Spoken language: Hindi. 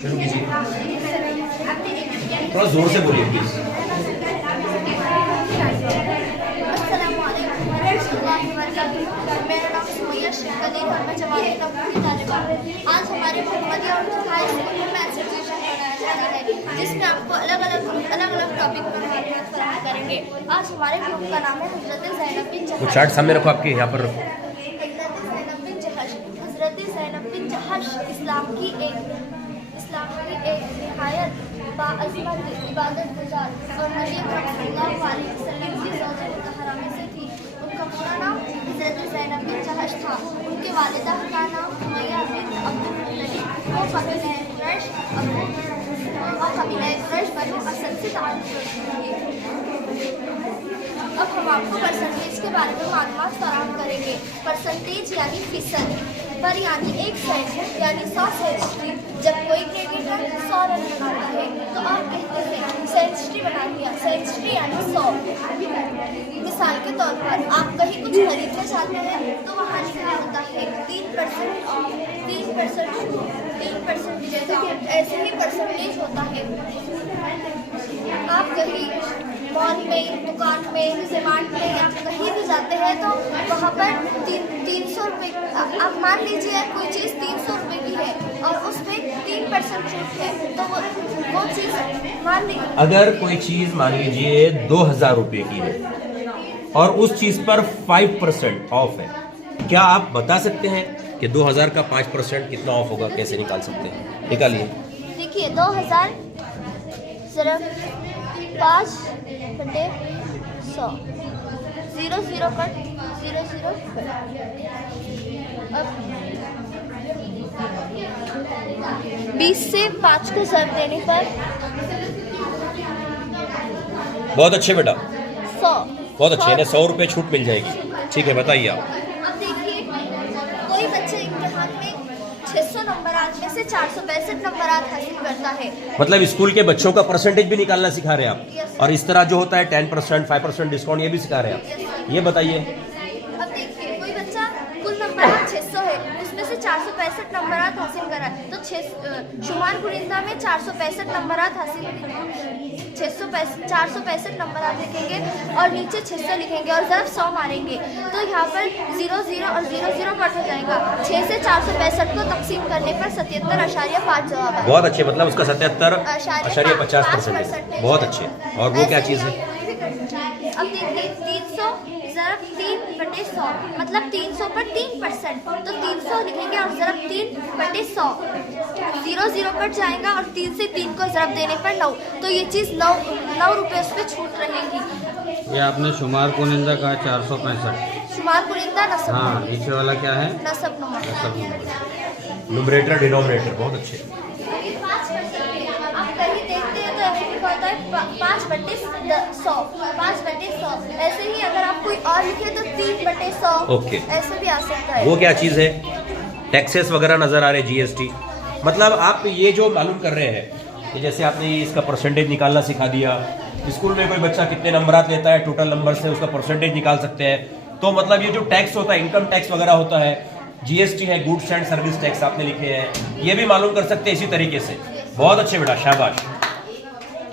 शुरू कीजिए, थोड़ा जोर से बोलिए प्लीज। मेरा नाम सुमैया शेख कदीर है, मैं जमात नबवी की तालिबा हूँ। आज हमारे मोहम्मदिया और हाई स्कूल में मैथ्स एग्जीबिशन कराया जा रहा है, जिसमें आपको अलग अलग टॉपिक पर मालूमात फराहम करेंगे। आज हमारे ग्रुप का नाम है हजरत ज़ैनब बिन जहश। वो चार्ट सामने रखो, आपके यहाँ पर रखो। हजरत ज़ैनब बिन जहश इस्लाम की एक निहायत बाअज़मत इबादत गुजार और नबी सल्लल्लाहु अलैहि वसल्लम की ज़ौज मुतहरा में से थी। उनका पूरा नाम हजरत ज़ैनब बिन जहश था। उनके वालिदा का नाम सुमैया बिन अब्दुल मुत्तलिब। वो कबीला कुरैश बनु असद से ताल्लुक़ रखती है। अब हम आपको परसेंटेज के बारे में मालूमात फराहम करेंगे। परसेंटेज यानी फीसद पर, यानी 1 यानी 100 सेंचुरी। जब कोई क्रिकेटर 100 रन बनाता है तो आप कहते हैं सेंचुरी बना दिया। सेंचुरी यानी 100। मिसाल के तौर पर आप कहीं कुछ खरीदना चाहते हैं तो वहाँ लिखा होता है 3% ऑफ, 3% छूट, 3% डिस्काउंट। ऐसे ही परसेंटेज होता है। आप कहीं मॉल में, दुकान में, डिमांड में या कहीं भी जाते हैं तो वहाँ पर 300 रुपये, आप मान लीजिए कोई चीज़ 300 रुपये की है और उस पर 3% छूट है, तो वो चीज़ मान लीजिए, अगर कोई चीज मान लीजिए 2000 रुपये की है और उस चीज पर 5% ऑफ है, क्या आप बता सकते हैं कि 2000 का 5% कितना ऑफ होगा? कैसे निकाल सकते हैं? निकालिए। देखिए 2000 सिर्फ 5/100, 0 कट, 0 कट। अब 20 से 5 को ज़रब देने पर बहुत अच्छे बेटा, 100। बहुत अच्छे, इन्हें 100 रुपये छूट मिल जाएगी। ठीक है, बताइए आप। अब देखिए कोई बच्चे इम्तिहान में 600 नंबरात में से 465 नंबरात हासिल करता है। मतलब स्कूल के बच्चों का परसेंटेज भी निकालना सिखा रहे हैं आप, और इस तरह जो होता है 10%, 5% डिस्काउंट, ये भी सिखा रहे हैं आप। ये बताइए। अब देखिए कोई बच्चा कुल नंबरात 600 है, उसमें से 465 नंबरात हासिल करा है तो शुमार कुरिंदा में 465 नंबरात हासिल, 465 नंबरात लिखेंगे और नीचे 600 लिखेंगे और ज़रब 100 मारेंगे तो यहाँ पर 0 और 0 कट हो जाएगा। 6 से 465 को तकसीम करने पर 77.5 जवाब है। बहुत अच्छे, मतलब उसका 77.50%। बहुत अच्छे। और वो क्या चीज़ है? अब देखिए 300 ज़रब 3/100 मतलब 300 पर 3%, तो 300 लिखेंगे और ज़रब 3/100, 0 कट जाएगा और 3 से 3 को ज़रब देने पर 9, तो ये चीज़ 9 रुपये उस पर छूट रहेगी। ये आपने शुमार कुनिंदा कहा 465। शुमार कुरिंदा नस्ब, हाँ, पीछे वाला क्या है? नस्ब नुमा। Numerator denominator. बहुत अच्छे। 5%। आप कहीं देखते हैं तो ऐसे लिखा होता है 5/100, 5/100। ऐसे ही अगर आप कोई और लिखे तो 3/100। ओके। ऐसे भी आ सकता है। वो क्या चीज़ है? टैक्सेस वगैरह नज़र आ रहे, GST। मतलब आप ये जो मालूम कर रहे हैं कि जैसे आपने इसका परसेंटेज निकालना सिखा दिया, स्कूल में कोई बच्चा कितने नंबरात लेता है, टोटल नंबर से उसका परसेंटेज निकाल सकते हैं। तो मतलब ये जो टैक्स होता है, इनकम टैक्स वगैरह होता है, GST है, गुड्स एंड सर्विस टैक्स आपने लिखे हैं, ये भी मालूम कर सकते हैं इसी तरीके से। बहुत अच्छे बेटा, शाबाश।